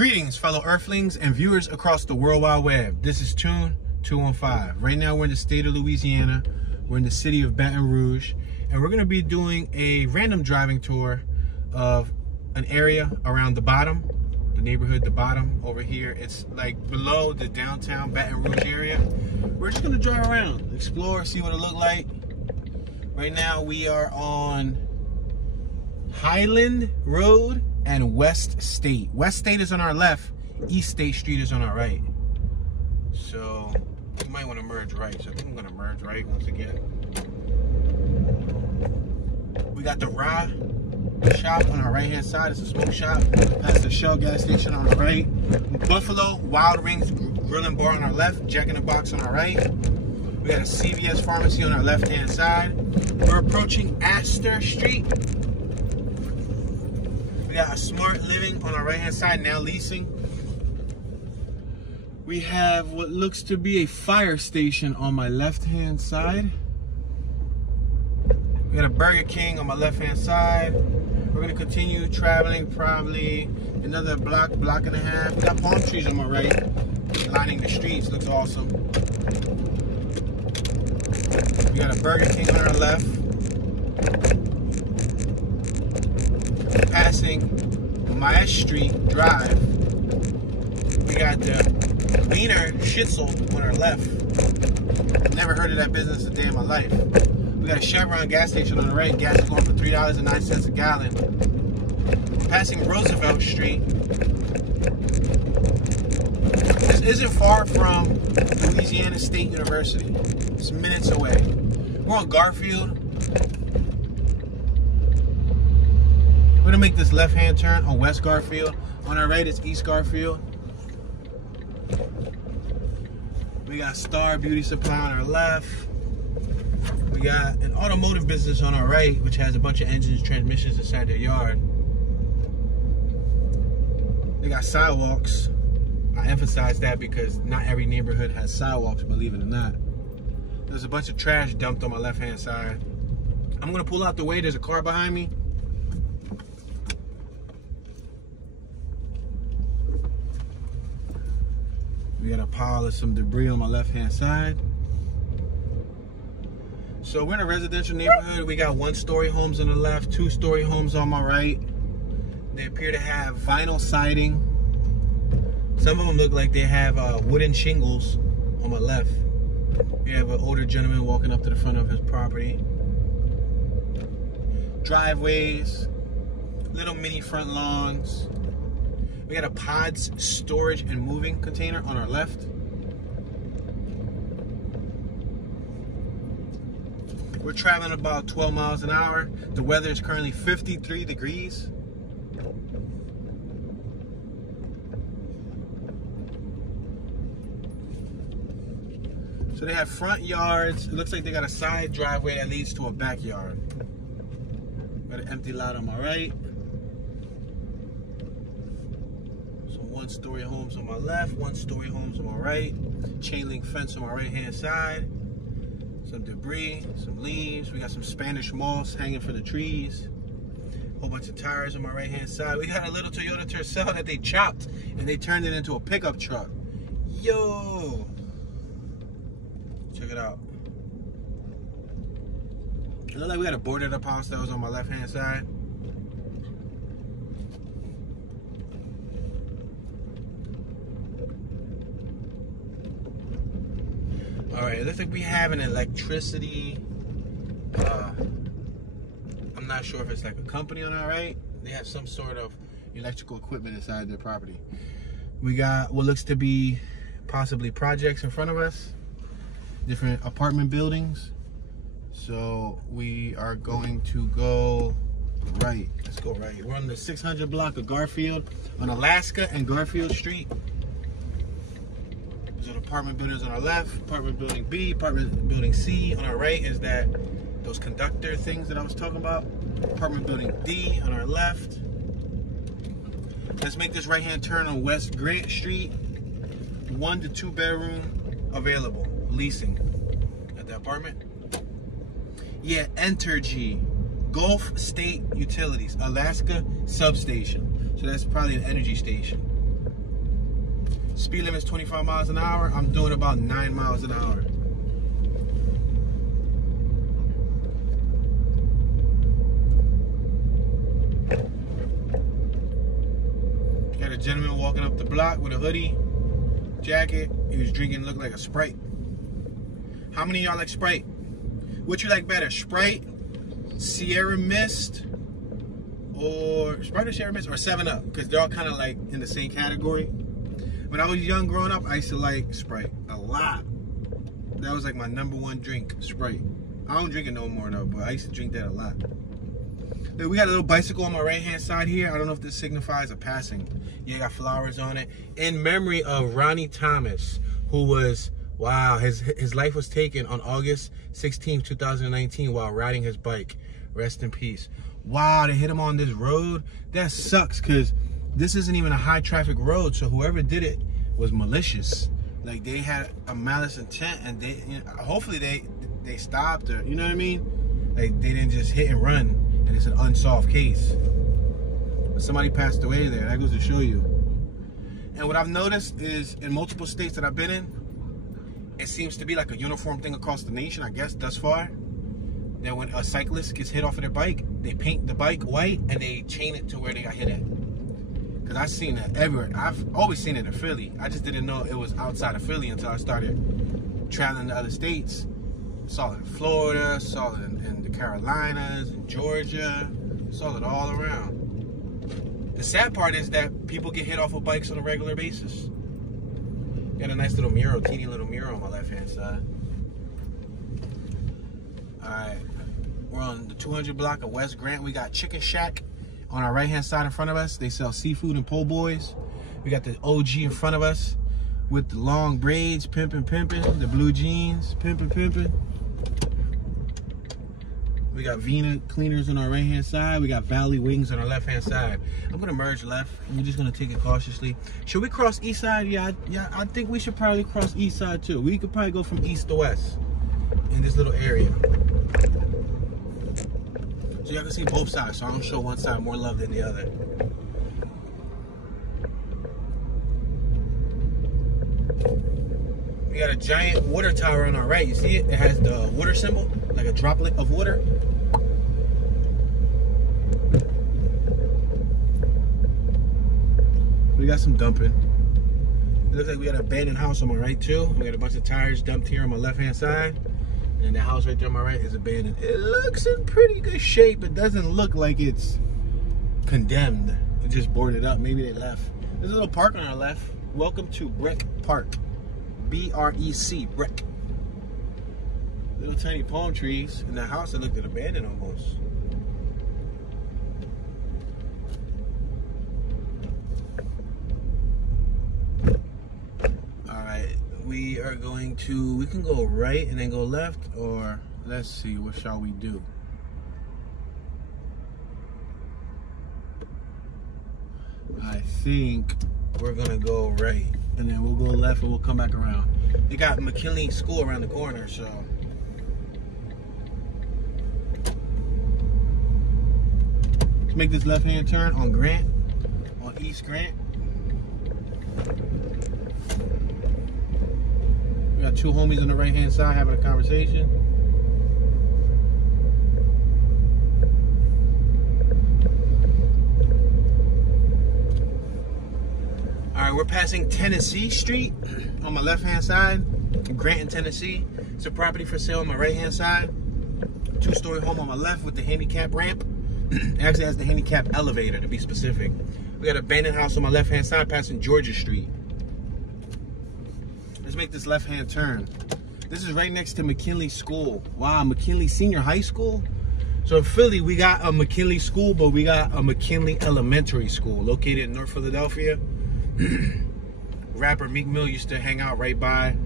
Greetings, fellow Earthlings and viewers across the World Wide Web. This is Tune 215. Right now we're in the state of Louisiana. We're in the city of Baton Rouge, and we're going to be doing a random driving tour of an area around the bottom, the neighborhood, the bottom over here. It's like below the downtown Baton Rouge area. We're just going to drive around, explore, see what it look like. Right now we are on Highland Road and West State. West State is on our left, East State Street is on our right. So you might want to merge right. So I think I'm going to merge right once again. We got the ROOZH shop on our right hand side. It's a smoke shop. Past the Chevron Gas Station on our right. Buffalo Wild Rings Grill and Bar on our left. Jack in the Box on our right. We got a CVS Pharmacy on our left hand side. We're approaching Astor Street. We got a Smart Living on our right hand side, now leasing. We have what looks to be a fire station on my left hand side. We got a Burger King on my left hand side. We're gonna continue traveling probably another block and a half. We got palm trees on my right, lining the streets, looks awesome. We got a Burger King on our left. Passing Maestri Drive, we got the Wiener Schnitzel on our left. Never heard of that business a day in my life. We got a Chevron Gas Station on the right. Gas is going for $3.09 a gallon. Passing Roosevelt Street. This isn't far from Louisiana State University. It's minutes away. We're on Garfield. We're gonna make this left-hand turn on West Garfield. On our right is East Garfield. We got Star Beauty Supply on our left. We got an automotive business on our right, which has a bunch of engines, transmissions inside their yard. They got sidewalks. I emphasize that because not every neighborhood has sidewalks, believe it or not. There's a bunch of trash dumped on my left-hand side. I'm gonna pull out the way. There's a car behind me. We got a pile of some debris on my left-hand side. So we're in a residential neighborhood. We got one-story homes on the left, two-story homes on my right. They appear to have vinyl siding. Some of them look like they have wooden shingles on my left. We have an older gentleman walking up to the front of his property. Driveways, little mini front lawns. We got a pods storage and moving container on our left. We're traveling about 12 miles an hour. The weather is currently 53 degrees. So they have front yards. It looks like they got a side driveway that leads to a backyard. Got an empty lot on my right. One-story homes on my left, one-story homes on my right, chain link fence on my right-hand side, some debris, some leaves. We got some Spanish moss hanging for the trees, a whole bunch of tires on my right-hand side. We got a little Toyota Tercel that they chopped and they turned it into a pickup truck. Yo! Check it out. It looked like we got a boarded up house that was on my left-hand side. All right, it looks like we have an electricity, I'm not sure if it's like a company on our right. They have some sort of electrical equipment inside their property. We got what looks to be possibly projects in front of us, different apartment buildings. So we are going to go right. Let's go right. We're on the 600 block of Garfield on Alaska and Garfield Street. There's an apartment buildings on our left, apartment building B, apartment building C. On our right is those conductor things that I was talking about. Apartment building D on our left. Let's make this right-hand turn on West Grant Street. 1 to 2 bedroom available, leasing at the apartment. Yeah, Entergy, Gulf State Utilities, Alaska substation. So that's probably an energy station. Speed limit is 25 miles an hour. I'm doing about 9 miles an hour. Got a gentleman walking up the block with a hoodie, jacket. He was drinking, looked like a Sprite. How many of y'all like Sprite? What you like better, Sprite, Sierra Mist, or Sprite or Sierra Mist, or 7-Up? Because they're all kind of like in the same category. When I was young growing up, I used to like Sprite a lot. That was like my #1 drink, Sprite. I don't drink it no more though, but I used to drink that a lot. We got a little bicycle on my right hand side here. I don't know if this signifies a passing. Yeah, got flowers on it. In memory of Ronnie Thomas, who was, wow, his life was taken on August 16, 2019 while riding his bike. Rest in peace. Wow, they hit him on this road. That sucks, because this isn't even a high traffic road, so whoever did it was malicious. Like, they had a malice intent, and they, you know, hopefully they stopped, or, you know what I mean? Like, they didn't just hit and run. And it's an unsolved case. But somebody passed away there. That goes to show you. And what I've noticed is in multiple states that I've been in, it seems to be like a uniform thing across the nation, I guess, thus far. That when a cyclist gets hit off of their bike, they paint the bike white and they chain it to where they got hit at. Because I've seen it everywhere. I've always seen it in Philly. I just didn't know it was outside of Philly until I started traveling to other states. Saw it in Florida, saw it in the Carolinas, in Georgia, saw it all around. The sad part is that people get hit off of bikes on a regular basis. Got a nice little mural, teeny little mural on my left-hand side. Alright, we're on the 200 block of West Grant. We got Chicken Shack on our right-hand side in front of us. They sell seafood and po' boys. We got the OG in front of us with the long braids, pimpin', the blue jeans, pimpin'. We got Vina Cleaners on our right-hand side. We got Valley Wings on our left-hand side. I'm gonna merge left. We're just gonna take it cautiously. Should we cross east side? Yeah, I think we should probably cross east side too. We could probably go from east to west in this little area. So y'all can see both sides, so I don't show one side more love than the other. We got a giant water tower on our right. You see it? It has the water symbol, like a droplet of water. We got some dumping. It looks like we got an abandoned house on my right too. We got a bunch of tires dumped here on my left-hand side. And the house right there on my right is abandoned. It looks in pretty good shape. It doesn't look like it's condemned. It just boarded up. Maybe they left. There's a little park on our left. Welcome to Brick Park. B-R-E-C, Brick. Little tiny palm trees. And the house that looked abandoned almost. Alright, we are going to, we can go right and then go left, or let's see, what shall we do? I think we're gonna go right, and then we'll go left and we'll come back around. They got Mckinley School around the corner, so. Let's make this left-hand turn on Grant, on East Grant. We got two homies on the right-hand side having a conversation. All right, we're passing Tennessee Street on my left-hand side, Grant in Tennessee. It's a property for sale on my right-hand side. Two-story home on my left with the handicap ramp. It actually has the handicap elevator, to be specific. We got an abandoned house on my left-hand side passing Georgia Street. Let's make this left-hand turn. This is right next to Mckinley School. Wow, Mckinley Senior High School. So in Philly, we got a Mckinley School, but we got a Mckinley Elementary School located in North Philadelphia. Rapper Meek Mill used to hang out right by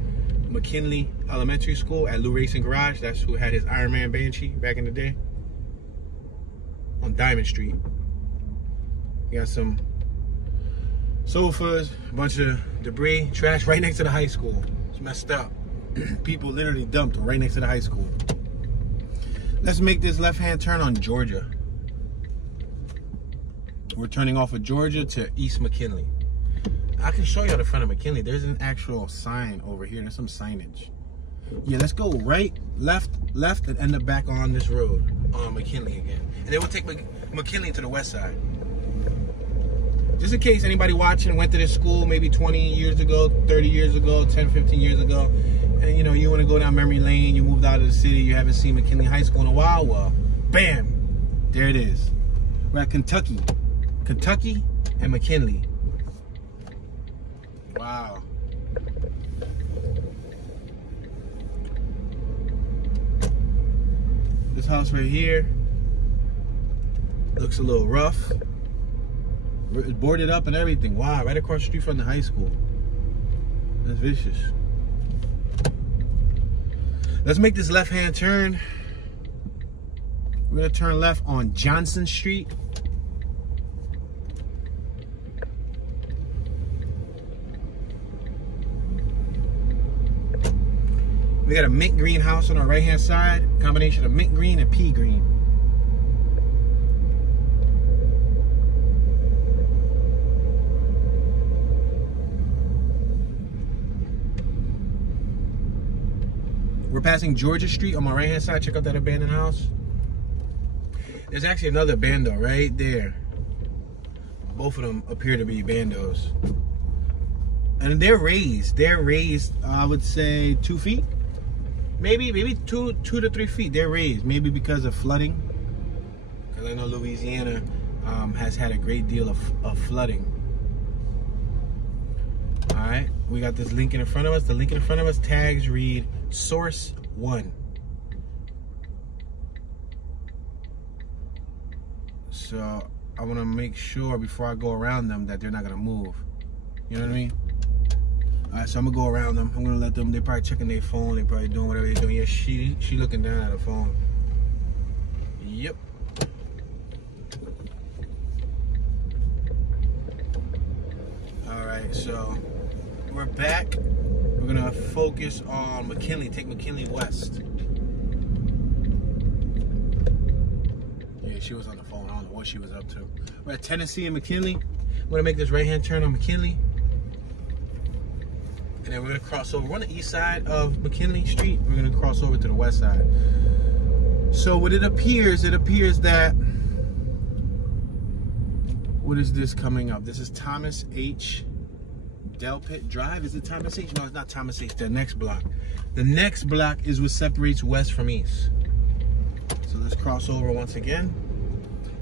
Mckinley Elementary School at Lou Racing Garage. That's who had his Iron Man Banshee back in the day. On Diamond Street. You got some sofas, a bunch of debris, trash right next to the high school. It's messed up. People literally dumped right next to the high school. Let's make this left-hand turn on Georgia. We're turning off of Georgia to East McKinley. I can show you on the front of McKinley. There's an actual sign over here. There's some signage. Yeah, let's go right, left, and end up back on this road on McKinley again. And then we'll take McKinley to the west side. Just in case anybody watching went to this school maybe 20 years ago, 30 years ago, 10, 15 years ago, and you know, you want to go down memory lane, you moved out of the city, you haven't seen McKinley High School in a while, well, bam, there it is. We're at Kentucky and McKinley. Wow. This house right here looks a little rough. It's boarded up and everything. Wow, right across the street from the high school. That's vicious. Let's make this left-hand turn. We're gonna turn left on Johnson Street. We got a mint green house on our right-hand side, combination of mint green and pea green. We're passing Georgia Street on my right-hand side. Check out that abandoned house. There's actually another bando right there. Both of them appear to be bandos. And they're raised. They're raised, I would say, 2 feet. Maybe two to 3 feet. They're raised, maybe because of flooding. Because I know Louisiana has had a great deal of flooding. All right, we got this Lincoln in front of us. The Lincoln in front of us tags read Source 1. So I want to make sure before I go around them that they're not gonna move. You know what I mean? All right, so I'm gonna go around them. I'm gonna let them. They're probably checking their phone. They're probably doing whatever they're doing. Yeah, she looking down at her phone. Yep. All right, so we're back. We're gonna focus on McKinley. Take McKinley west. Yeah, she was on the phone. I don't know what she was up to. We're at Tennessee and McKinley. I'm gonna make this right-hand turn on McKinley. And then we're gonna cross over. We're on the east side of McKinley Street. We're gonna cross over to the west side. So what it appears that, what is this coming up? This is Thomas H. Delpit Drive. Is it Thomas H? No, it's not Thomas H. The next block. The next block is what separates west from east. So let's cross over once again.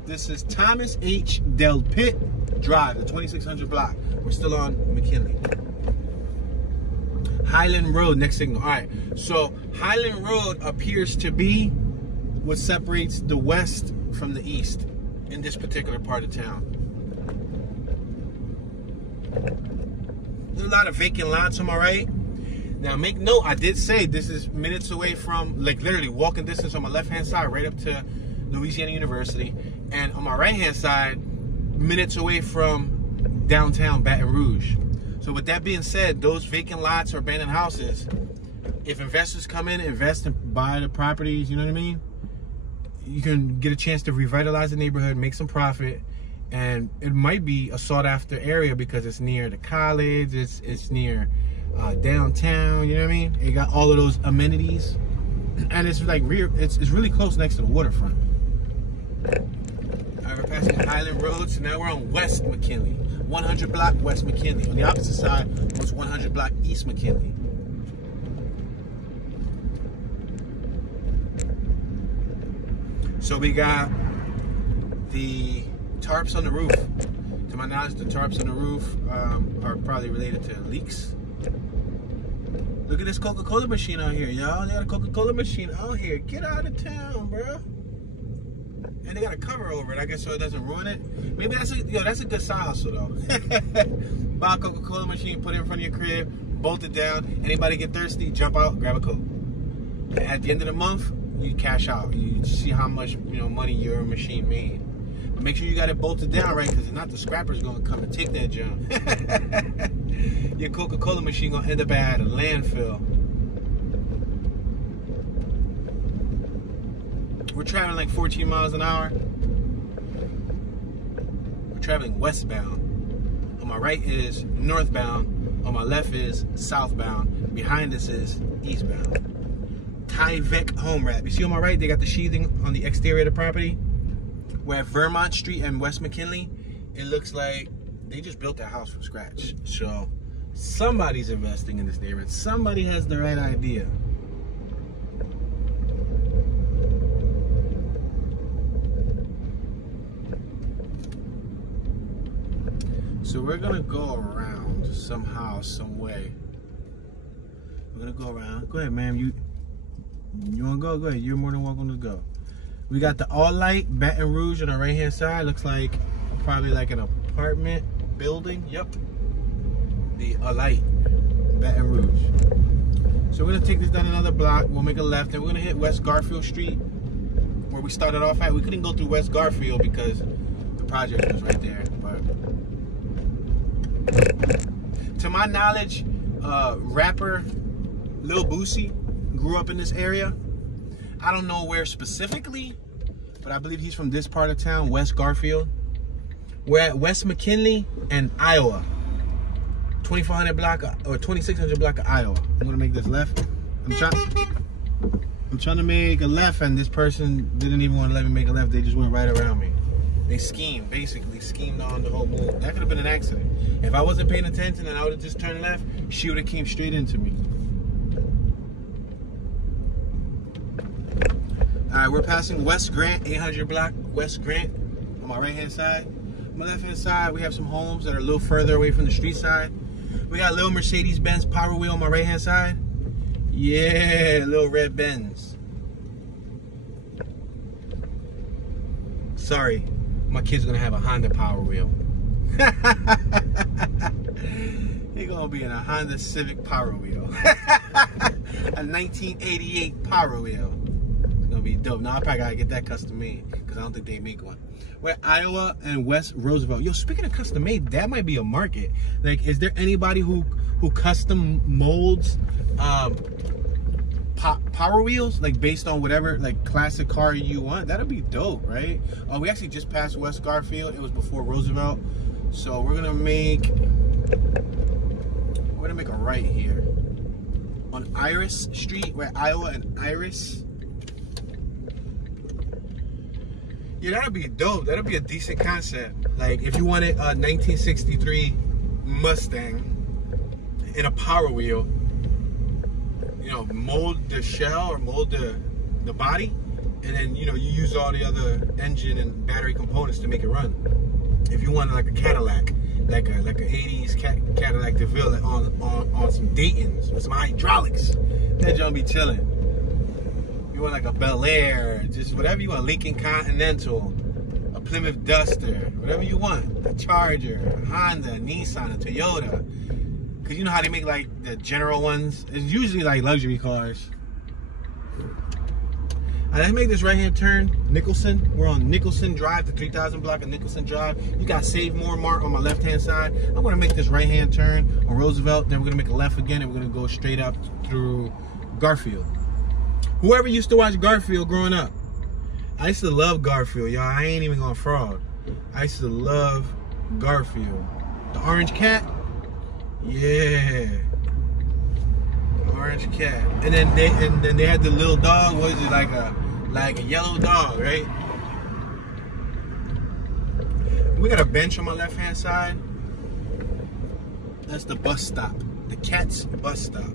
This is Thomas H. Delpit Drive, the 2600 block. We're still on McKinley. Highland Road, next signal. All right, so Highland Road appears to be what separates the west from the east in this particular part of town. There's a lot of vacant lots on my right. Now make note, I did say this is minutes away from, like literally walking distance on my left-hand side, right up to Louisiana University. And on my right-hand side, minutes away from downtown Baton Rouge. So with that being said, those vacant lots or abandoned houses, if investors come in, invest and buy the properties, you know what I mean? You can get a chance to revitalize the neighborhood, make some profit, and it might be a sought after area because it's near the college, it's near downtown, you know what I mean? It got all of those amenities, and it's like it's really close next to the waterfront. All right, we're passing Highland Road, so now we're on West McKinley. 100 block West McKinley. On the opposite side was 100 block East McKinley. So we got the tarps on the roof. To my knowledge, the tarps on the roof are probably related to leaks. Look at this Coca-Cola machine out here, y'all. They got a Coca-Cola machine out here. Get out of town, bro. And they got a cover over it, I guess, so it doesn't ruin it. Maybe that's a good side hustle though. Buy a Coca-Cola machine, put it in front of your crib, bolt it down. Anybody get thirsty, jump out, grab a Coke. And at the end of the month, you cash out. You see how much money your machine made. But make sure you got it bolted down right, because if not, the scrapper's gonna come and take that junk. Your Coca-Cola machine gonna end up at a landfill. We're traveling like 14 miles an hour. We're traveling westbound. On my right is northbound. On my left is southbound. Behind us is eastbound. Tyvek home wrap. You see on my right, they got the sheathing on the exterior of the property. We're at Vermont Street and West Mckinley. It looks like they just built their house from scratch. So somebody's investing in this neighborhood. Somebody has the right idea. So we're gonna go around somehow, some way. We're gonna go around. Go ahead, ma'am. You wanna go? Go ahead. You're more than welcome to go. We got the all-light Baton Rouge on the right-hand side. Looks like probably like an apartment building. Yep. The all-light Baton Rouge. So we're gonna take this down another block. We'll make a left, and we're gonna hit West Garfield Street, where we started off at. We couldn't go through West Garfield because the project was right there. But to my knowledge, rapper Lil Boosie grew up in this area. I don't know where specifically, but I believe he's from this part of town, West Garfield. We're at West McKinley and Iowa. 2400 block or 2600 block of Iowa. I'm gonna make this left. I'm trying to make a left, and this person didn't even want to let me make a left. They just went right around me. They basically schemed on the whole move. That could have been an accident. If I wasn't paying attention and I would have just turned left, she would have came straight into me. All right, we're passing West Grant, 800 block West Grant on my right-hand side. On my left-hand side, we have some homes that are a little further away from the street side. We got a little Mercedes-Benz Power Wheel on my right-hand side. Yeah, little red Benz. Sorry, my kid's gonna have a Honda Power Wheel. He's gonna be in a Honda Civic Power Wheel. A 1988 Power Wheel. Gonna be dope. Now I probably gotta get that custom made because I don't think they make one. We're at Iowa and West Roosevelt. Yo, speaking of custom made, that might be a market. Like, is there anybody who custom molds power wheels, like based on whatever like classic car you want? That'd be dope, right? We actually just passed West Garfield. It was before Roosevelt, so we're gonna make a right here on Iris Street. We're at Iowa and Iris. Yeah, that'd be dope. That'd be a decent concept. Like, if you wanted a 1963 Mustang in a Power Wheel, you know, mold the shell or mold the body, and then, you know, you use all the other engine and battery components to make it run. If you wanted like a Cadillac, like a 80s Cadillac DeVille on some Daytons with some hydraulics, that joint be chilling. You want like a Bel Air, just whatever you want, Lincoln Continental, a Plymouth Duster, whatever you want, a Charger, a Honda, a Nissan, a Toyota. Cause you know how they make like the general ones? It's usually like luxury cars. Let's make this right-hand turn, Nicholson. We're on Nicholson Drive, the 3000 block of Nicholson Drive. You got Save More Mart on my left-hand side. I'm gonna make this right-hand turn on Roosevelt, then we're gonna make a left again, and we're gonna go straight up through Garfield. Whoever used to watch Garfield growing up, I used to love Garfield, y'all. I ain't even gonna fraud. I used to love Garfield. The orange cat, yeah, orange cat. And then they had the little dog. What is it, like a yellow dog, right? We got a bench on my left-hand side. That's the bus stop, the Cat's bus stop.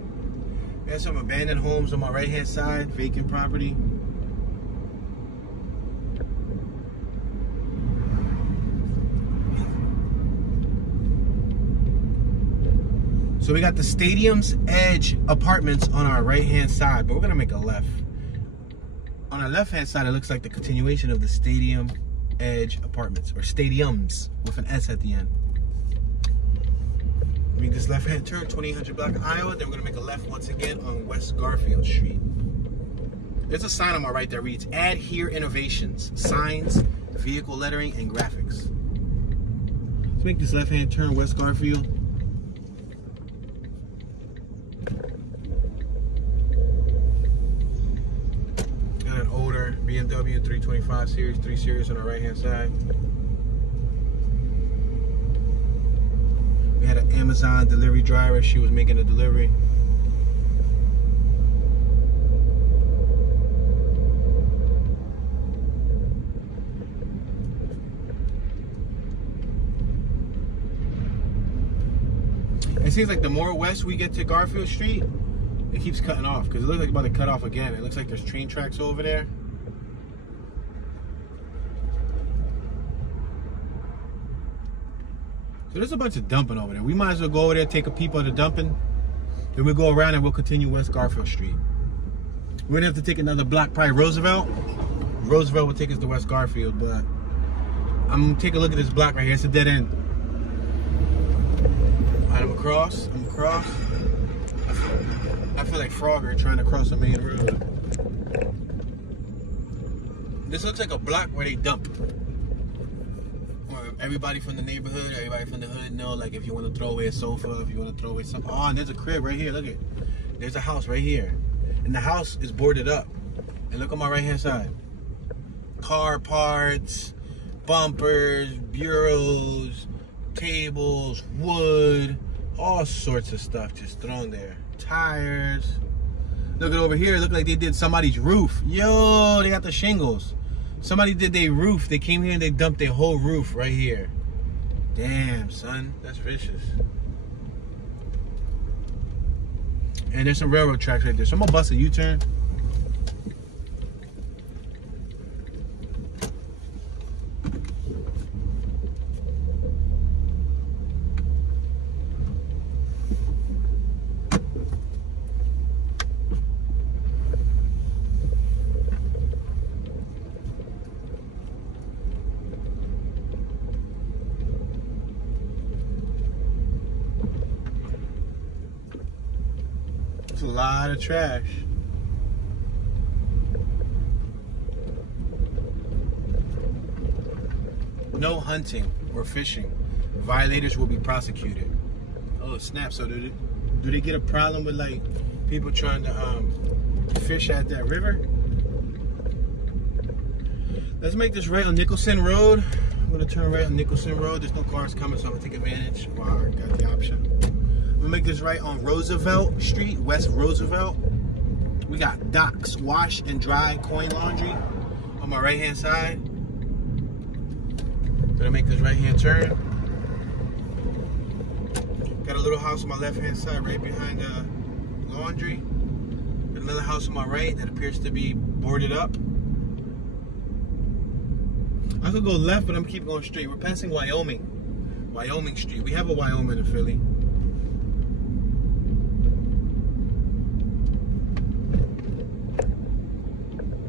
We have some abandoned homes on my right-hand side, vacant property. So we got the Stadium's Edge apartments on our right-hand side, but we're gonna make a left. On our left-hand side, it looks like the continuation of the Stadium Edge apartments, or Stadiums with an S at the end. Make this left-hand turn, 2800 block of Iowa, then we're gonna make a left once again on West Garfield Street. There's a sign on my right that reads, Add Here Innovations, Signs, Vehicle Lettering, and Graphics. Let's make this left-hand turn, West Garfield. Got an older BMW 325 Series, 3 Series on our right-hand side. Amazon delivery driver. She was making a delivery. It seems like the more west we get to Garfield Street, it keeps cutting off because it looks like it's about to cut off again. It looks like there's train tracks over there. So there's a bunch of dumping over there. We might as well go over there, take a peep at the dumping. Then we'll go around and we'll continue West Garfield Street. We're gonna have to take another block, probably Roosevelt. Roosevelt will take us to West Garfield, but I'm gonna take a look at this block right here. It's a dead end. Alright, I'm across. I feel like Frogger trying to cross the main road. This looks like a block where they dump. Or everybody from the neighborhood, everybody from the hood know, like if you want to throw away a sofa, if you want to throw away something. Oh, and there's a crib right here. Look at, there's a house right here. And the house is boarded up. And look on my right hand side. Car parts, bumpers, bureaus, tables, wood, all sorts of stuff just thrown there. Tires. Look at over here. Look like they did somebody's roof. Yo, they got the shingles. Somebody did their roof. They came here and they dumped their whole roof right here. Damn, son. That's vicious. And there's some railroad tracks right there. So I'm gonna bust a U-turn. It's a lot of trash. No hunting or fishing. Violators will be prosecuted. Oh snap! So do they get a problem with like people trying to fish at that river? Let's make this right on Nicholson Road. I'm gonna turn right on Nicholson Road. There's no cars coming, so I'm gonna take advantage while I got the option. We'll make this right on Roosevelt Street, West Roosevelt. We got Docks Wash and Dry Coin Laundry on my right hand side. Gonna make this right hand turn. Got a little house on my left hand side right behind the laundry. Got another house on my right that appears to be boarded up. I could go left, but I'm keeping going straight. We're passing Wyoming Street. We have a Wyoming in Philly.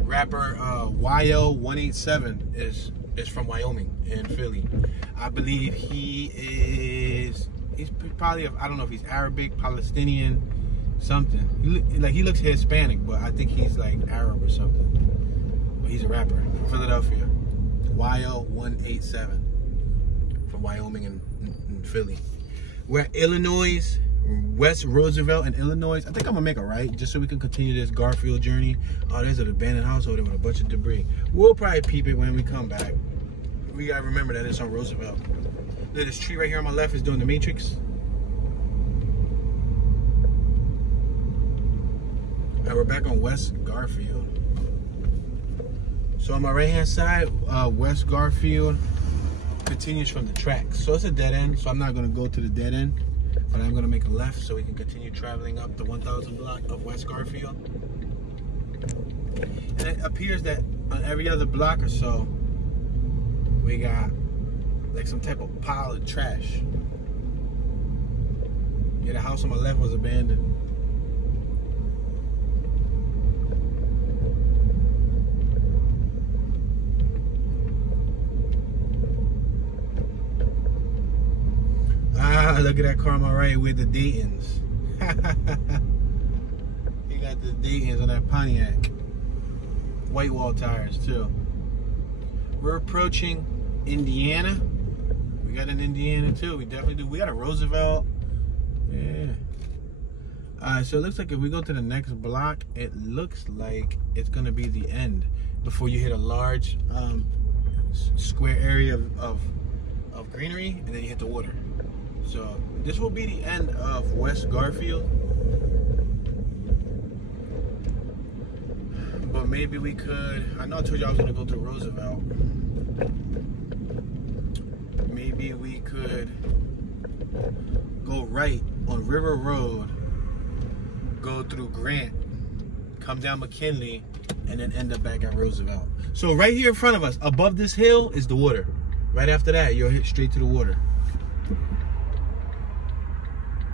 Rapper YO187 is from Wyoming in Philly. I believe he's probably, I don't know if he's Arabic, Palestinian, something. He looks Hispanic, but I think he's like Arab or something. But he's a rapper from Philadelphia. YO187 from Wyoming and Philly. We're at Illinois, West Roosevelt in Illinois. I think I'm gonna make a right just so we can continue this Garfield journey. Oh, there's an abandoned house over there with a bunch of debris. We'll probably peep it when we come back. We gotta remember that it's on Roosevelt. Look, this tree right here on my left is doing the Matrix. Alright, we're back on West Garfield. So on my right hand side, West Garfield continues from the tracks. So it's a dead end, so I'm not gonna go to the dead end. But I'm gonna make a left so we can continue traveling up the 1000 block of West Garfield. And it appears that on every other block or so, we got like some type of pile of trash. Yeah, the house on my left was abandoned. Ah, look at that car on my right with the Daytons. You got the Daytons on that Pontiac. White wall tires too. We're approaching Indiana. We got an Indiana too. We definitely do. We got a Roosevelt. Yeah. Alright, so it looks like if we go to the next block, it looks like it's gonna be the end before you hit a large square area of greenery, and then you hit the water. So this will be the end of West Garfield. But maybe we could, I know I told you I was gonna go to Roosevelt. Maybe we could go right on River Road, go through Grant, come down Mckinley, and then end up back at Roosevelt. So right here in front of us, above this hill, is the water. Right after that, you'll hit straight to the water.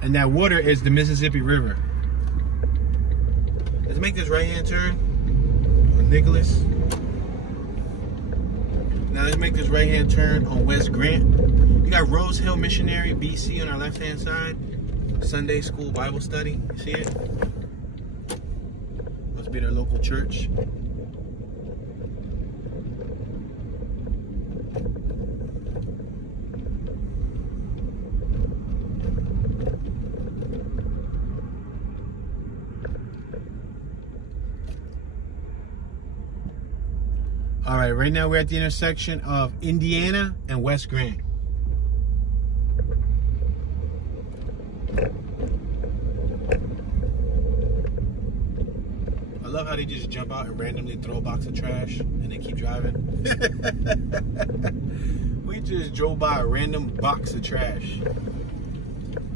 And that water is the Mississippi River. Let's make this right-hand turn on Nicholas. Now let's make this right-hand turn on West Grant. You got Rose Hill Missionary, BC on our left-hand side. Sunday School Bible Study. You see it? Must be their local church. All right, right now we're at the intersection of Indiana and West Grant. I love how they just jump out and randomly throw a box of trash and then keep driving. We just drove by a random box of trash.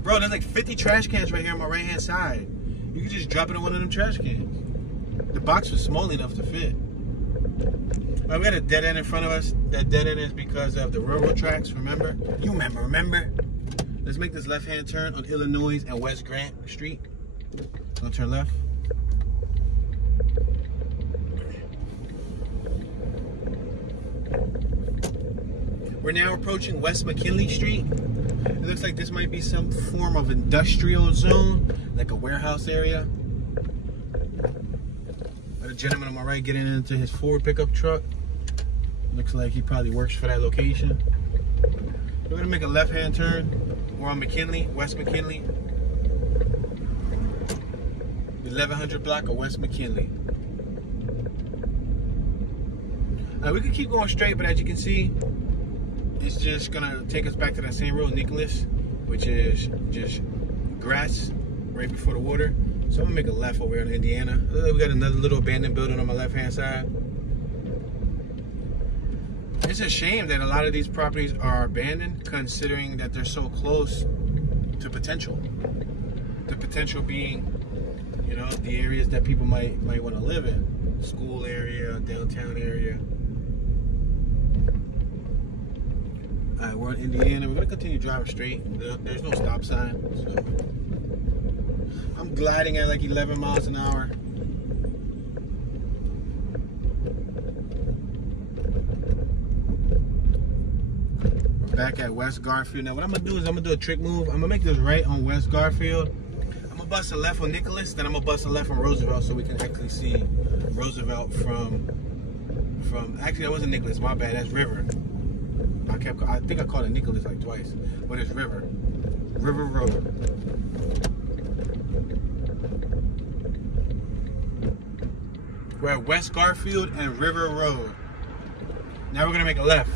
Bro, there's like 50 trash cans right here on my right-hand side. You can just drop it in one of them trash cans. The box was small enough to fit. We got a dead end in front of us. That dead end is because of the railroad tracks, remember? You remember? Let's make this left-hand turn on Illinois and West Grant Street. Gonna turn left. We're now approaching West Mckinley Street. It looks like this might be some form of industrial zone, like a warehouse area. Got a gentleman on my right getting into his Ford pickup truck. Looks like he probably works for that location. We're gonna make a left-hand turn. We're on McKinley, West McKinley. 1100 block of West McKinley. We could keep going straight, but as you can see, it's just gonna take us back to that same road, Nicholas, which is just grass right before the water. So I'm gonna make a left over here in Indiana. We got another little abandoned building on my left-hand side. It's a shame that a lot of these properties are abandoned, considering that they're so close to potential. The potential being, you know, the areas that people might want to live in. School area, downtown area. Alright, we're in Indiana. We're gonna continue driving straight. There's no stop sign. So I'm gliding at like 11 miles an hour. Back at West Garfield. Now what I'm gonna do is I'm gonna do a trick move. I'm gonna make this right on West Garfield. I'm gonna bust a left on Nicholas, then I'm gonna bust a left on Roosevelt so we can actually see Roosevelt from actually that wasn't Nicholas, my bad, that's River. I think I called it Nicholas like twice, but it's River. River Road. We're at West Garfield and River Road. Now we're gonna make a left.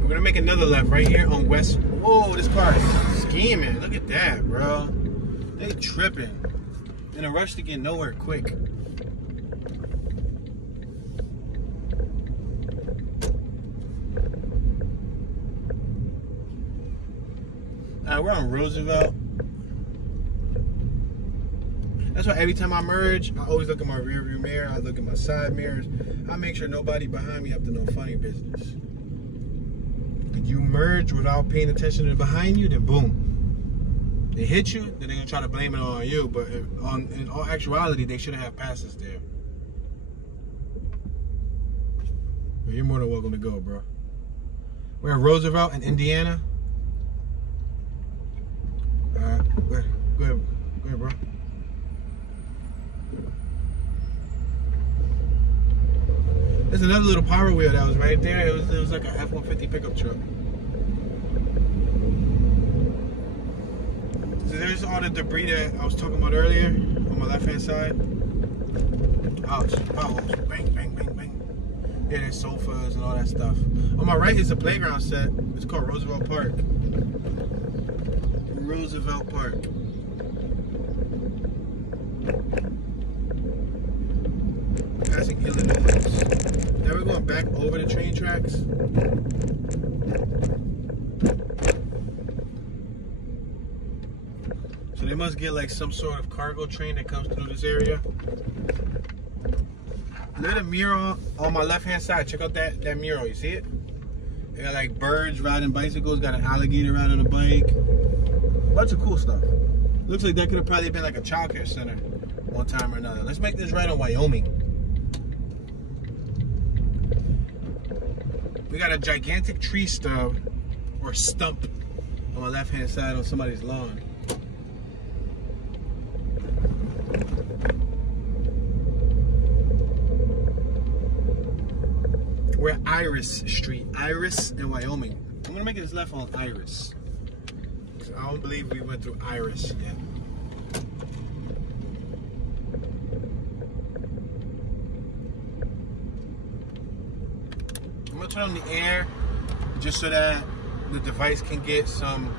We're gonna make another left right here on West. Whoa, this car is scheming. Look at that, bro. They tripping. In a rush to get nowhere quick. We're on Roosevelt. That's why every time I merge, I always look at my rear view mirror. I look at my side mirrors. I make sure nobody behind me up to no funny business. If you merge without paying attention to the behind you, then boom. They hit you, then they're gonna try to blame it on you. But in all actuality, they shouldn't have passed us there. But you're more than welcome to go, bro. We're at Roosevelt in Indiana. Alright, go ahead, bro. There's another little power wheel that was right there. It was like a F-150 pickup truck. So there's all the debris that I was talking about earlier on my left-hand side. Ouch. Potholes. Bang, bang, bang, bang. Yeah, there's sofas and all that stuff. On my right is a playground set. It's called Roosevelt Park. Roosevelt Park. Passing Illinois. Now we're going back over the train tracks. So they must get like some sort of cargo train that comes through this area. Look at the mural on my left hand side. Check out that mural. You see it? They got like birds riding bicycles, got an alligator riding a bike. Bunch of cool stuff. Looks like that could have probably been like a childcare center one time or another. Let's make this right on Wyoming. We got a gigantic tree stub or stump on my left hand side on somebody's lawn. We're at Iris Street, Iris in Wyoming. I'm gonna make this left on Iris. I don't believe we went through Iris yet. I'm gonna turn on the air just so that the device can get some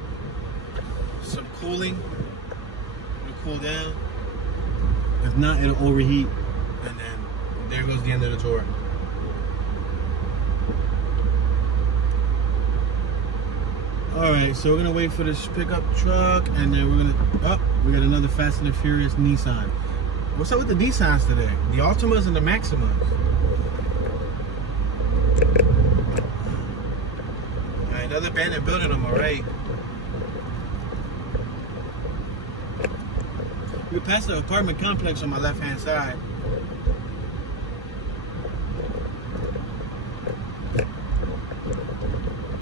cooling. It'll cool down. If not, it'll overheat. And then there goes the end of the tour. Alright, so we're gonna wait for this pickup truck, and then we're gonna, we got another Fast and the Furious Nissan. What's up with the Nissans today? The Altimas and the Maximas. Alright, another abandoned building on my right. We passed the apartment complex on my left hand side.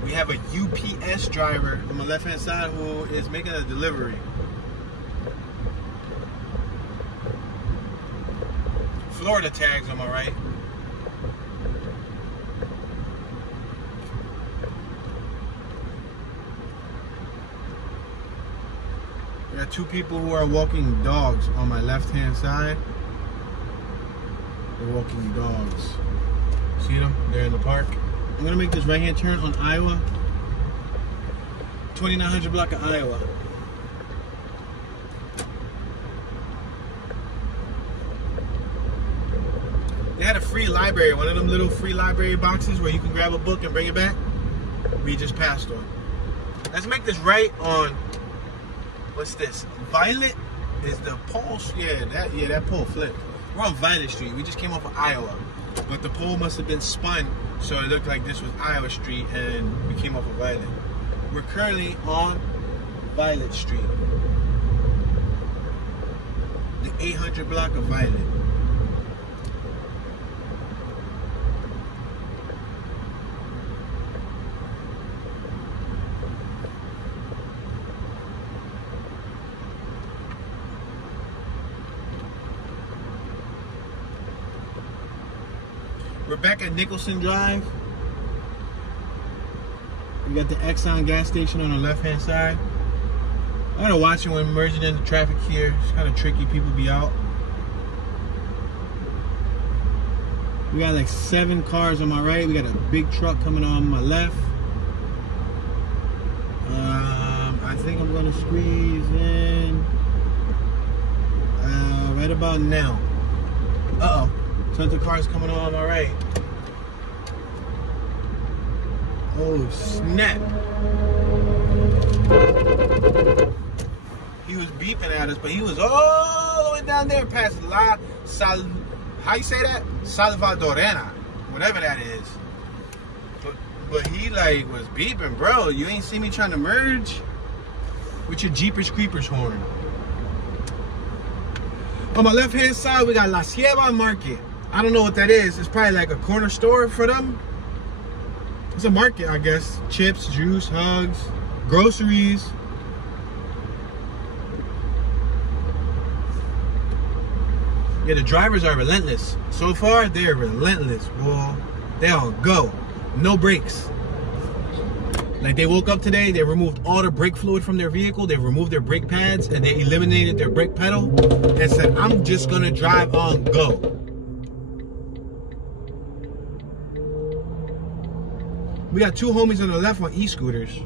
We have a UPS driver on my left hand side who is making a delivery. Florida tags on my right. We got two people who are walking dogs on my left hand side. They're walking dogs. See them? They're in the park. I'm gonna make this right hand turn on Iowa. 2900 block of Iowa. They had a free library, one of them little free library boxes where you can grab a book and bring it back. We just passed on. Let's make this right on, what's this? Violet is the pole. Yeah, that pole flipped. We're on Violet Street. We just came off of Iowa, but the pole must have been spun, so it looked like this was Iowa Street and we came off of Violet. We're currently on Violet Street. The 800 block of Violet. We're back at Nicholson Drive. We got the Chevron Gas Station on the left-hand side. I gotta watch it when merging into traffic here. It's kind of tricky, people be out. We got like 7 cars on my right. We got a big truck coming on my left. I think I'm gonna squeeze in right about now. Uh-oh. Tons of cars coming on my right. Oh, snap. He was beeping at us, but he was all the way down there past how you say that? Salvadorena, whatever that is. But he like was beeping, bro. You ain't see me trying to merge with your Jeepers Creepers horn. On my left-hand side, we got La Sierra Market. I don't know what that is. It's probably like a corner store for them. It's a market, I guess. Chips, juice, hugs, groceries. Yeah, the drivers are relentless. So far, they're relentless. Well, they all go. No brakes. Like they woke up today, they removed all the brake fluid from their vehicle, they removed their brake pads, and they eliminated their brake pedal and said, I'm just gonna drive on go. We got two homies on the left on e-scooters.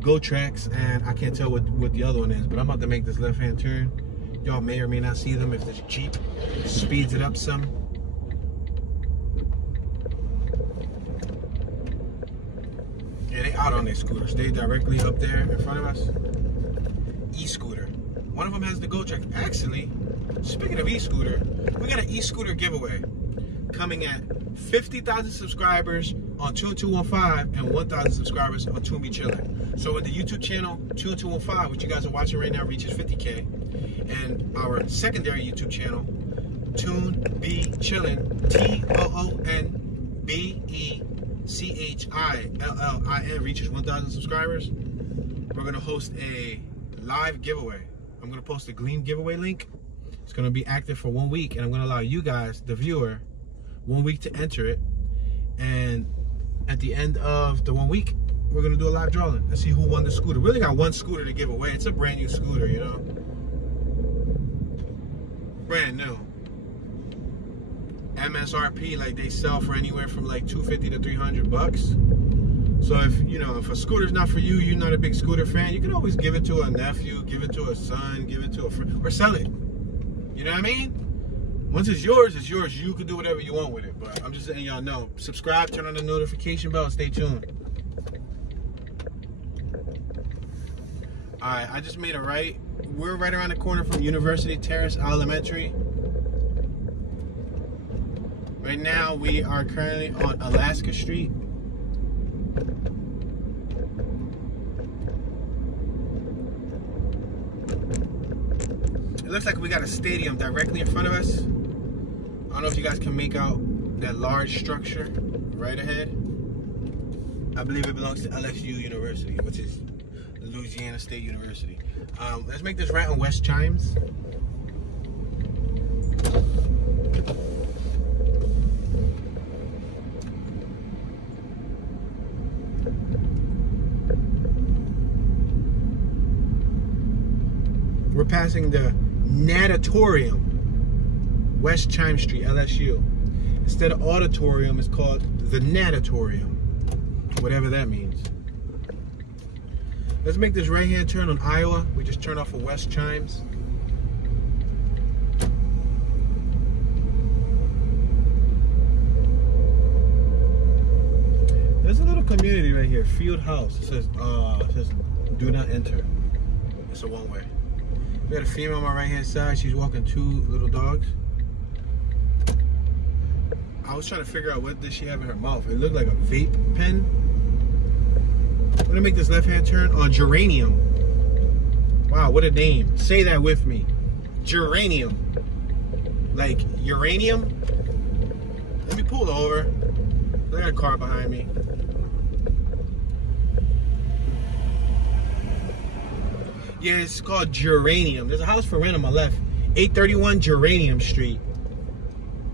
Go Tracks, and I can't tell what the other one is, but I'm about to make this left-hand turn. Y'all may or may not see them if this Jeep speeds it up some. Yeah, they out on their scooters. They directly up there in front of us. E-scooter. One of them has the Go Tracks. Actually, speaking of e-scooter, we got an e-scooter giveaway coming at 50,000 subscribers on Tune215 and 1,000 subscribers on Tune Be Chillin'. So when the YouTube channel Tune215, which you guys are watching right now, reaches 50K, and our secondary YouTube channel Tune Be Chillin', TOONBECHILLIN, reaches 1,000 subscribers, we're gonna host a live giveaway. I'm gonna post a Gleam giveaway link. It's gonna be active for 1 week, and I'm gonna allow you guys, the viewer, 1 week to enter it. And at the end of the 1 week, we're gonna do a live drawing. Let's see who won the scooter. We only got one scooter to give away. It's a brand new scooter, you know, brand new. MSRP, like they sell for anywhere from like $250 to $300. So if you know, if a scooter's not for you, you're not a big scooter fan, you can always give it to a nephew, give it to a son, give it to a friend, or sell it. You know what I mean? Once it's yours, it's yours. You can do whatever you want with it. But I'm just letting y'all know. Subscribe, turn on the notification bell, and stay tuned. Alright, I just made a right. We're right around the corner from University Terrace Elementary. Right now, we are currently on Alaska Street. It looks like we got a stadium directly in front of us. I don't know if you guys can make out that large structure right ahead. I believe it belongs to LSU University, which is Louisiana State University. Let's make this right on West Chimes. We're passing the Natatorium, West Chime Street, LSU. Instead of auditorium, it's called the Natatorium, whatever that means. Let's make this right-hand turn on Iowa. We just turned off of West Chimes. There's a little community right here, Field House. It says do not enter. It's a one-way. We got a female on my right-hand side. She's walking two little dogs. I was trying to figure out what does she have in her mouth. It looked like a vape pen. I'm gonna make this left-hand turn on Geranium. Wow, what a name. Say that with me. Geranium. Like uranium? Let me pull over. I got a car behind me. Yeah, it's called Geranium. There's a house for rent on my left. 831 Geranium Street.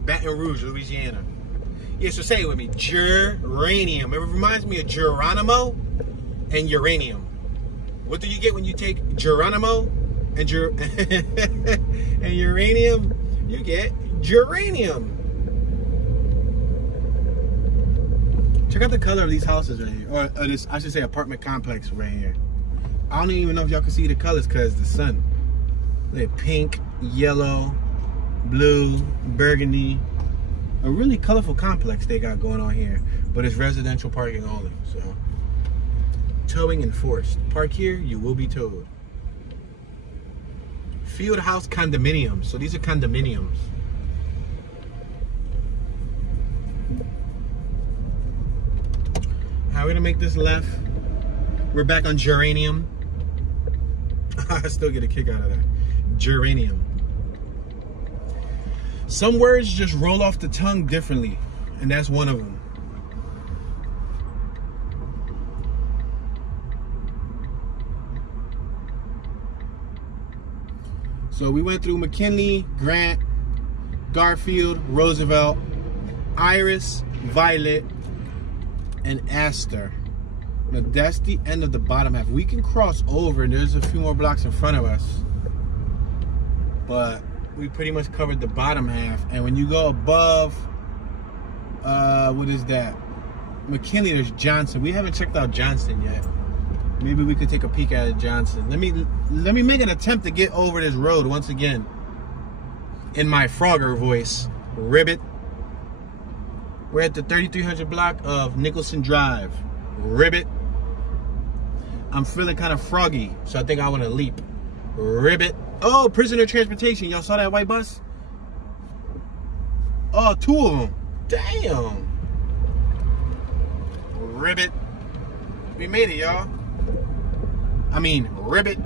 Baton Rouge, Louisiana. Yeah, so say it with me. Geranium. It reminds me of Geronimo and uranium. What do you get when you take Geronimo and and uranium? You get geranium. Check out the color of these houses right here. Or this, I should say, apartment complex right here. I don't even know if y'all can see the colors because the sun. Like pink, yellow, blue, burgundy. A really colorful complex they got going on here. But it's residential parking only. So towing enforced. Park here, you will be towed. Field house condominiums. So these are condominiums. Alright, we're gonna make this left. We're back on Geranium. I still get a kick out of that. Geranium. Some words just roll off the tongue differently, and that's one of them. So we went through Mckinley, Grant, Garfield, Roosevelt, Iris, Violet, and Astor. Now that's the end of the bottom half. We can cross over, and there's a few more blocks in front of us, but we pretty much covered the bottom half. And when you go above, what is that? McKinley, there's Johnson. We haven't checked out Johnson yet. Maybe we could take a peek at Johnson. Let me make an attempt to get over this road once again. In my Frogger voice. Ribbit. We're at the 3300 block of Nicholson Drive. Ribbit. I'm feeling kind of froggy, so I think I want to leap. Ribbit. Oh, prisoner transportation. Y'all saw that white bus? Oh, 2 of them. Damn. Ribbit. We made it, y'all. I mean, ribbit.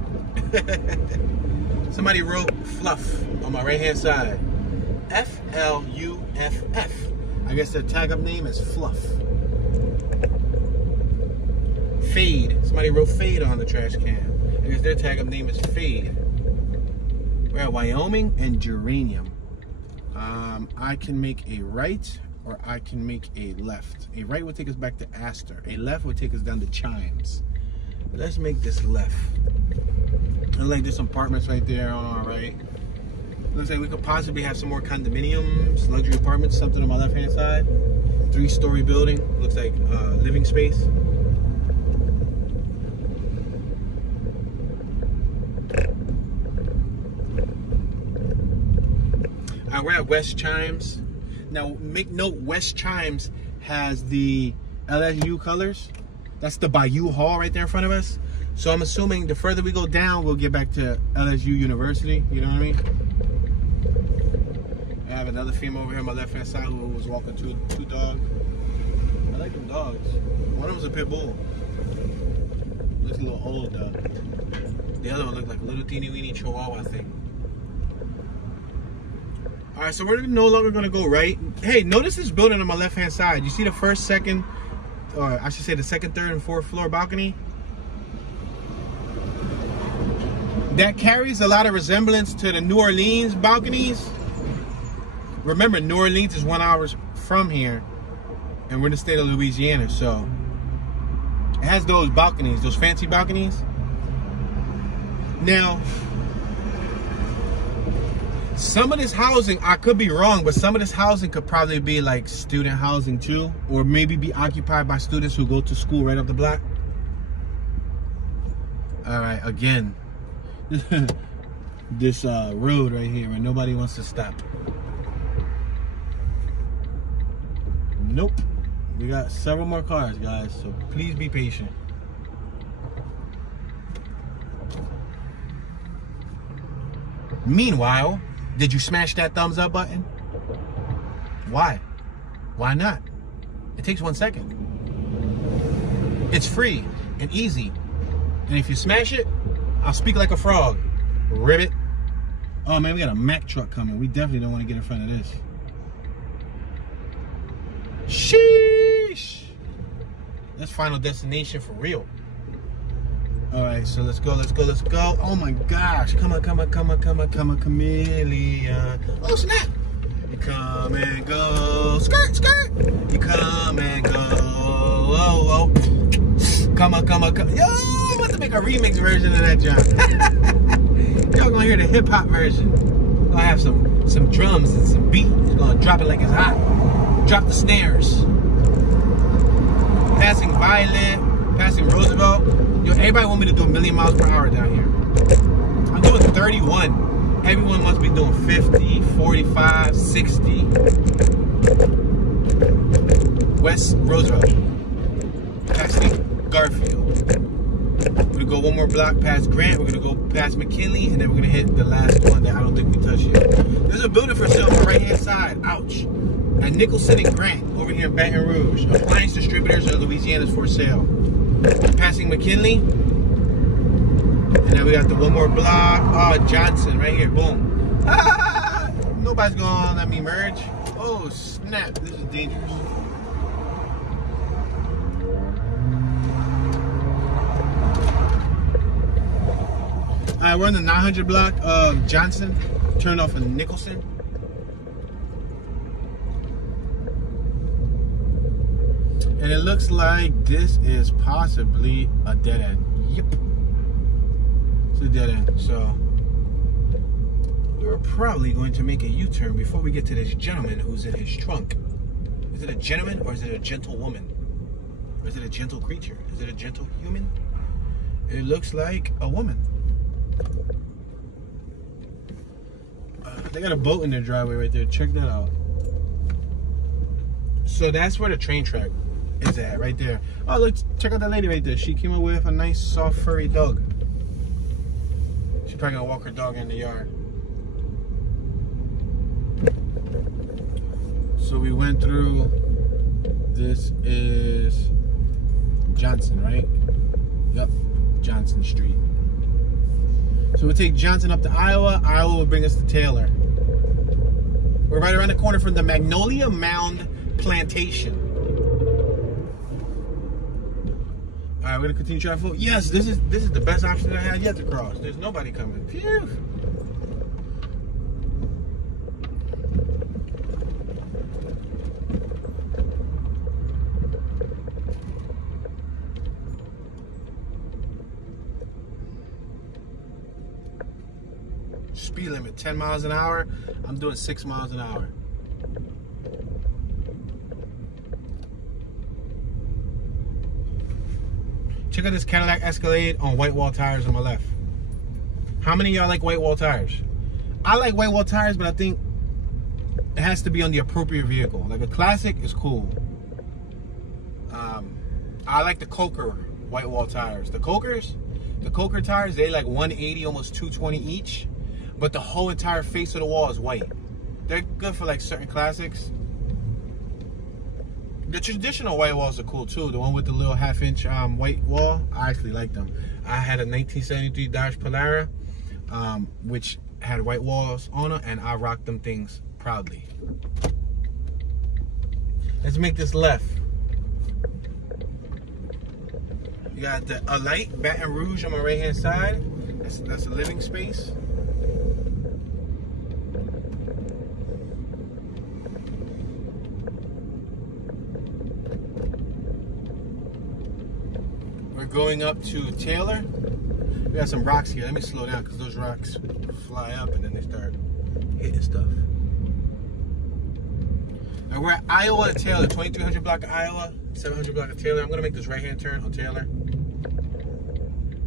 Somebody wrote fluff on my right hand side. F-L-U-F-F. I guess their tag up name is Fluff. Fade. Somebody wrote fade on the trash can. I guess their tag up name is Fade. We're at Wyoming and Geranium. I can make a right or I can make a left. A right would take us back to Astor. A left would take us down to Chimes. Let's make this left. I like there's some apartments right there on our right. Looks like we could possibly have some more condominiums, luxury apartments, something on my left hand side. 3-story building. Looks like living space. We're at West Chimes. Now, make note, West Chimes has the LSU colors. That's the Bayou Hall right there in front of us. So I'm assuming the further we go down, we'll get back to LSU University. You know what I mean? I have another female over here on my left hand side who was walking two dogs. I like them dogs. One of them's a pit bull. Looks a little old though. The other one looked like a little teeny weeny chihuahua thing. Alright, so we're no longer going to go right. Hey, notice this building on my left-hand side. You see the first, second, or I should say the second, third, and fourth floor balcony? That carries a lot of resemblance to the New Orleans balconies. Remember, New Orleans is 1 hour from here, and we're in the state of Louisiana, so it has those balconies, those fancy balconies. Now, some of this housing, I could be wrong, but some of this housing could probably be like student housing too, or maybe be occupied by students who go to school right up the block. All right, again, this road right here where nobody wants to stop. Nope. We got several more cars, guys, so please be patient. Meanwhile, did you smash that thumbs up button? Why? Why not? It takes 1 second. It's free and easy. And if you smash it, I'll speak like a frog. Ribbit. Oh man, we got a Mack truck coming. We definitely don't want to get in front of this. Sheesh. That's Final Destination for real. Alright, so let's go, let's go, let's go. Oh my gosh. Come on, come on, come on, come on, come on, chameleon. Oh snap. You come and go. Skirt, skirt. You come and go. Oh, oh. Come on, come on, come on. Yo, I'm about to make a remix version of that job. Y'all gonna hear the hip hop version. Gonna have some drums and some beat. It's gonna drop it like it's hot. Drop the snares. Passing Violet, passing Roosevelt. Yo, everybody want me to do 1,000,000 miles per hour down here. I'm doing 31. Everyone must be doing 50, 45, 60. West Roosevelt. Passing Garfield. We're gonna go one more block past Grant. We're gonna go past McKinley, and then we're gonna hit the last one that I don't think we touched yet. There's a building for sale on the right hand side. Ouch. At Nicholson and Grant over here in Baton Rouge. Appliance distributors of Louisiana's for sale. Passing McKinley. And then we got the one more block. Oh, Johnson right here. Boom. Ah, nobody's gonna let me merge. Oh, snap. This is dangerous. Alright, we're on the 900 block of Johnson. Turned off in Nicholson. And it looks like this is possibly a dead end. Yep. It's a dead end. So we're probably going to make a U-turn before we get to this gentleman who's in his trunk. Is it a gentleman or is it a gentlewoman? Or is it a gentle creature? Is it a gentle human? It looks like a woman. They got a boat in their driveway right there. Check that out. So that's where the train track is at, right there. Oh, look, check out that lady right there. She came up with a nice, soft, furry dog. She's probably gonna walk her dog in the yard. So we went through, this is Johnson, right? Yep, Johnson Street. So we'll take Johnson up to Iowa. Iowa will bring us to Taylor. We're right around the corner from the Magnolia Mound Plantation. All right, we're gonna continue trying to float. Yes, this is the best option that I had yet to cross. There's nobody coming. Phew. Speed limit 10 miles an hour. I'm doing 6 miles an hour. Check out this Cadillac Escalade on white wall tires on my left. How many of y'all like white wall tires? I like white wall tires, but I think it has to be on the appropriate vehicle. Like a classic is cool. I like the Coker white wall tires. The Coker tires, they like 180, almost 220 each. But the whole entire face of the wall is white. They're good for like certain classics. The traditional white walls are cool too. The one with the little half-inch white wall, I actually like them. I had a 1973 Dodge Polara, which had white walls on it, and I rocked them things proudly. Let's make this left. You got the Alight Baton Rouge on my right-hand side. That's a living space. We're going up to Taylor. We got some rocks here. Let me slow down because those rocks fly up and then they start hitting stuff. And we're at Iowa to Taylor, 2300 block of Iowa, 700 block of Taylor. I'm gonna make this right-hand turn on Taylor.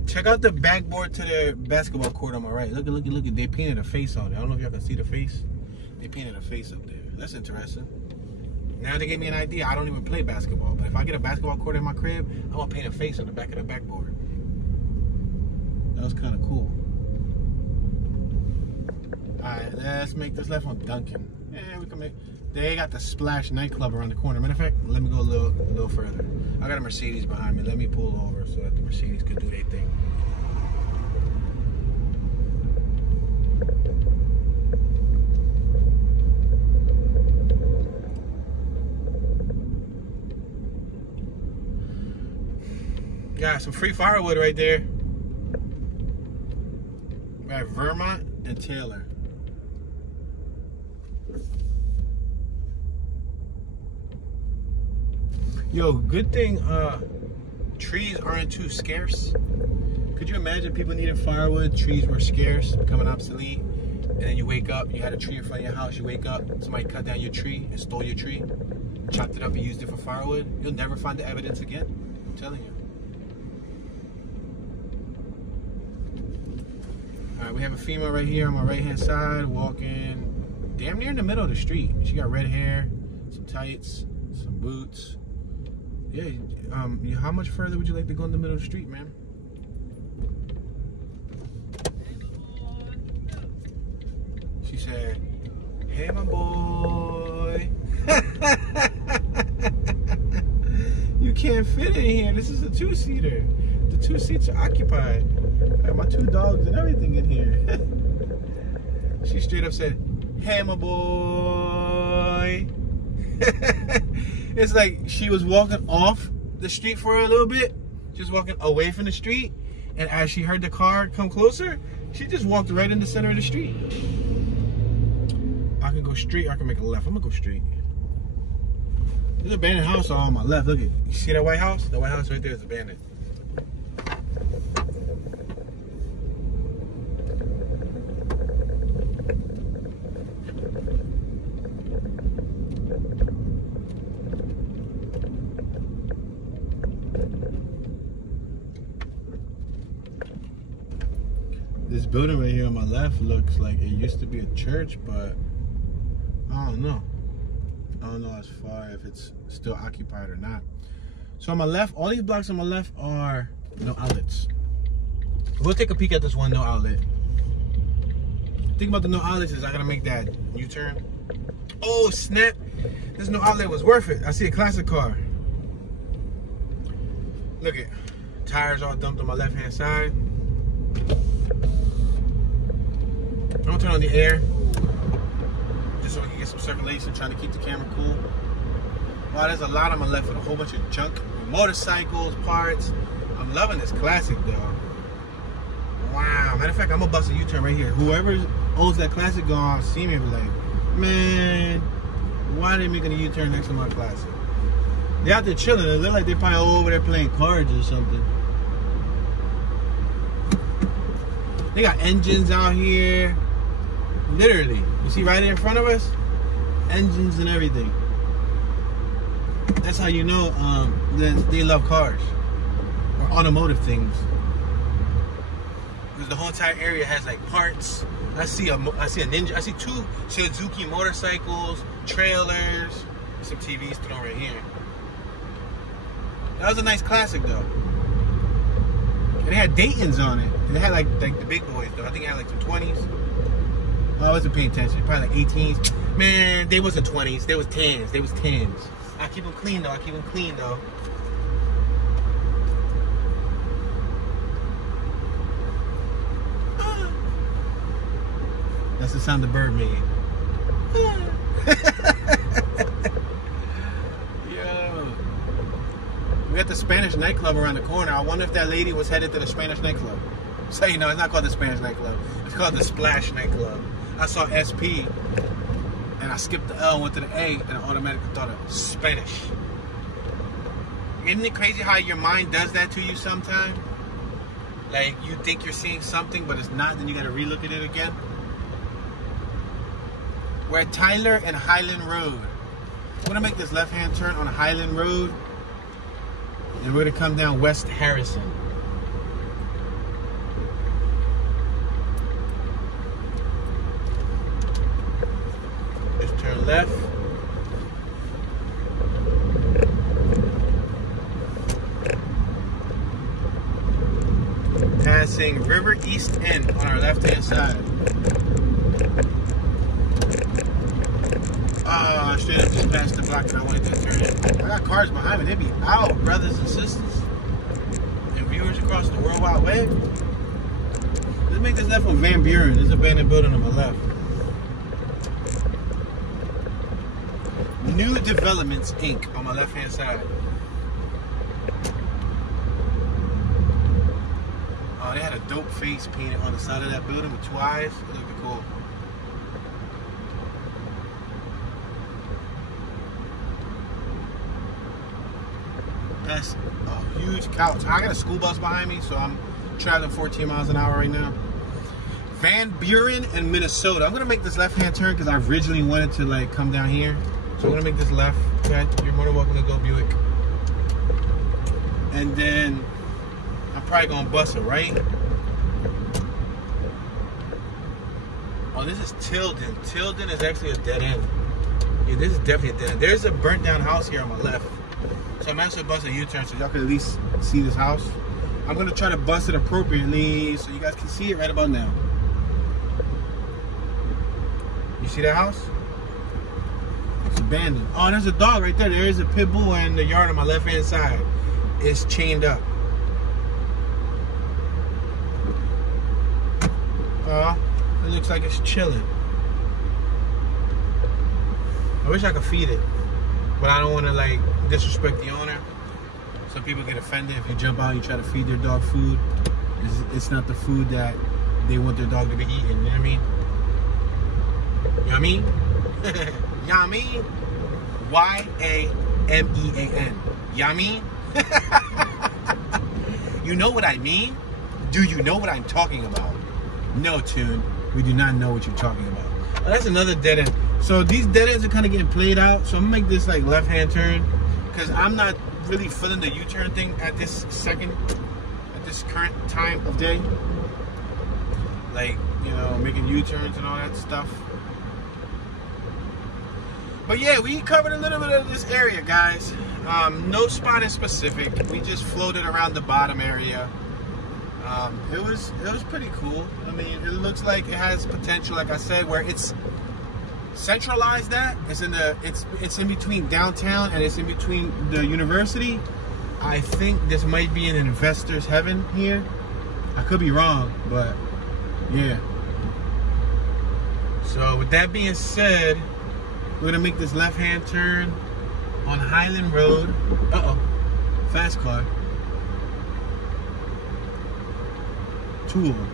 Check out the backboard to the basketball court on my right. Look at. They painted a face on it. I don't know if y'all can see the face. They painted a face up there. That's interesting. Now they gave me an idea. I don't even play basketball, but if I get a basketball court in my crib, I'm gonna paint a face on the back of the backboard. That was kind of cool. All right, let's make this left on Duncan. Yeah, we can make. They got the Splash nightclub around the corner. Matter of fact, let me go a little further. I got a Mercedes behind me. Let me pull over so that the Mercedes could do their thing. Got some free firewood right there. We got Vermont and Taylor. Yo, good thing trees aren't too scarce. Could you imagine people needing firewood, trees were scarce, becoming obsolete, and then you wake up, you had a tree in front of your house, you wake up, somebody cut down your tree and stole your tree, chopped it up and used it for firewood. You'll never find the evidence again. I'm telling you. Alright, we have a female right here on my right hand side, walking damn near in the middle of the street. She got red hair, some tights, some boots. Yeah, how much further would you like to go in the middle of the street, man? She said, hey, my boy. You can't fit in here. This is a two-seater. The 2 seats are occupied. I got my 2 dogs and everything in here. She straight up said, hey, my boy. It's like she was walking off the street for a little bit, just walking away from the street, and as she heard the car come closer, she just walked right in the center of the street. I can go straight, or I can make a left. I'm gonna go straight. There's an abandoned house on my left. Look at, you see that white house? The white house right there is abandoned. building right here on my left looks like it used to be a church, but I don't know. I don't know as far if it's still occupied or not. So on my left, all these blocks on my left are no outlets. We'll take a peek at this one no outlet. The thing about the no outlets is I gotta make that U-turn. Oh snap! This no outlet was worth it. I see a classic car. Look at tires all dumped on my left hand side. I'm gonna turn on the air just so we can get some circulation, trying to keep the camera cool. Wow, there's a lot on my left with a whole bunch of junk, motorcycles, parts. I'm loving this classic though. Wow, matter of fact, I'm gonna bust a U-turn right here. Whoever owns that classic gonna see me and be like, man, why are they making a U-turn next to my classic? They're out there chilling. They look like they're probably all over there playing cards or something. They got engines out here. Literally. You see right in front of us? Engines and everything. That's how you know they love cars. Or automotive things. Because the whole entire area has like parts. I see a Ninja. I see 2 Suzuki motorcycles, trailers, some TVs thrown right here. That was a nice classic though. And they had Daytons on it. And they had like the big boys though. I think it had like some 20s. Oh, I wasn't paying attention. Probably like 18s. Man, they wasn't 20s. They was 10s. They was 10s. I keep them clean though. I keep them clean though. That's the sound the bird made. Yo. We got the Spanish nightclub around the corner. I wonder if that lady was headed to the Spanish nightclub. So, you know, it's not called the Spanish nightclub. It's called the Splash nightclub. I saw SP, and I skipped the L, went to the A, and I automatically thought of Spanish. Isn't it crazy how your mind does that to you sometimes? Like, you think you're seeing something, but it's not, then you gotta relook at it again. We're at Tyler and Highland Road. I'm gonna make this left-hand turn on Highland Road, and we're gonna come down West Harrison. Just turn left. Passing River East End on our left-hand side. Straight up just past the block that I wanted to turn in. I got cars behind me. They be out, brothers and sisters. And viewers across the World Wide Web. Let's make this left on Van Buren. There's an abandoned building on my left. New Developments, Inc. on my left-hand side. Oh, they had a dope face painted on the side of that building with 2 eyes. It looked cool. That's a huge couch. I got a school bus behind me, so I'm traveling 14 miles an hour right now. Van Buren and Minnesota. I'm gonna make this left-hand turn because I originally wanted to like come down here. So I'm gonna make this left. Okay, you're more than welcome to go, Buick. And then I'm probably gonna bust it right. Oh, this is Tilden. Tilden is actually a dead end. Yeah, this is definitely a dead end. There's a burnt down house here on my left. So I'm actually busting a U-turn so y'all can at least see this house. I'm gonna try to bust it appropriately so you guys can see it right about now. You see that house? It's abandoned. Oh, there's a dog right there. There is a pit bull in the yard on my left-hand side. It's chained up. It looks like it's chilling. I wish I could feed it, but I don't want to like disrespect the owner. Some people get offended if you jump out and you try to feed their dog food. It's not the food that they want their dog to be eating, you know what I mean? Yummy? Yummy? Y-A-M-E-A-N. Yummy? You know what I mean? Do you know what I'm talking about? No, Tune. We do not know what you're talking about. Oh, that's another dead end. So these dead ends are kind of getting played out. So I'm gonna make this like left-hand turn because I'm not really feeling the U-turn thing at this current time of day. like, you know, making U-turns and all that stuff. But yeah, we covered a little bit of this area, guys. No spot in specific. We just floated around the bottom area. It was pretty cool. I mean, it looks like it has potential, like I said, where it's centralized at. It's in between downtown and it's in between the university. I think this might be an investor's heaven here. I could be wrong, but yeah. So with that being said, we're gonna make this left-hand turn on Highland Road. Uh-oh, fast car. Two of them.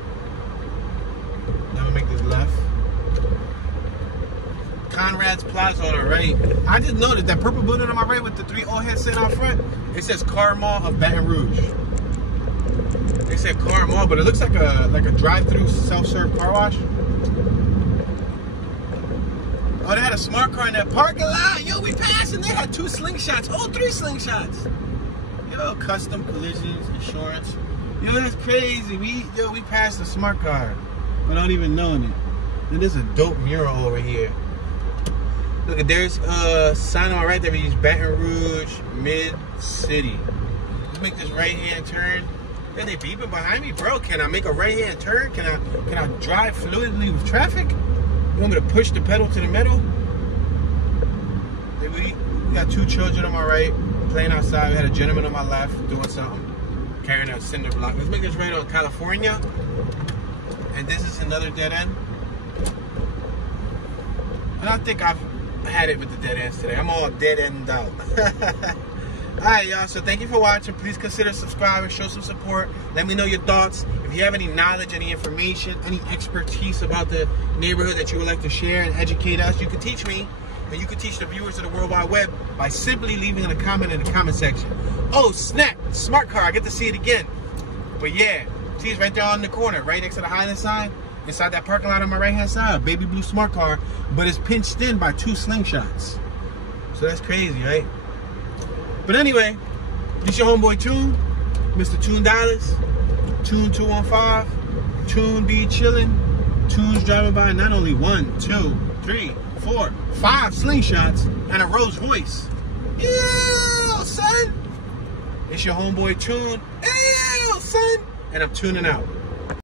Now we make this left. Conrad's Plaza on the right. I just noticed that purple building on my right with the 3 old heads sitting out front. It says Car Mall of Baton Rouge. They said Car Mall, but it looks like a drive-through self-serve car wash. Oh, they had a smart car in that parking lot. Yo, we passed and they had 2 slingshots. Oh, 3 slingshots. Yo, custom collisions, insurance. Yo, that's crazy. We passed a smart car without even knowing it. And there's a dope mural over here. Look, there's a sign on right there. We use Baton Rouge Mid-City. Let's make this right-hand turn. Are they beeping behind me, bro? Can I make a right-hand turn? Can I drive fluidly with traffic? You want me to push the pedal to the metal? We got 2 children on my right playing outside. We had a gentleman on my left doing something, carrying a cinder block. Let's make this right on California. And this is another dead end. And I think I've had it with the dead ends today. I'm all dead end out. Alright, y'all, so thank you for watching. Please consider subscribing, show some support. Let me know your thoughts. If you have any knowledge, any information, any expertise about the neighborhood that you would like to share and educate us, you can teach me, and you can teach the viewers of the World Wide Web by simply leaving a comment in the comment section. Oh, snap! Smart car, I get to see it again. But yeah, see, it's right there on the corner, right next to the Highland sign. Inside that parking lot on my right-hand side, a baby blue smart car, but it's pinched in by 2 slingshots. So that's crazy, right? But anyway, this your homeboy Toon, Mr. Toon Dallas, Toon 215, Toon be chillin', Toon's driving by not only 1, 2, 3, 4, 5 slingshots and a Rolls voice. Ew, son! It's your homeboy Toon, ew, son! And I'm tuning out.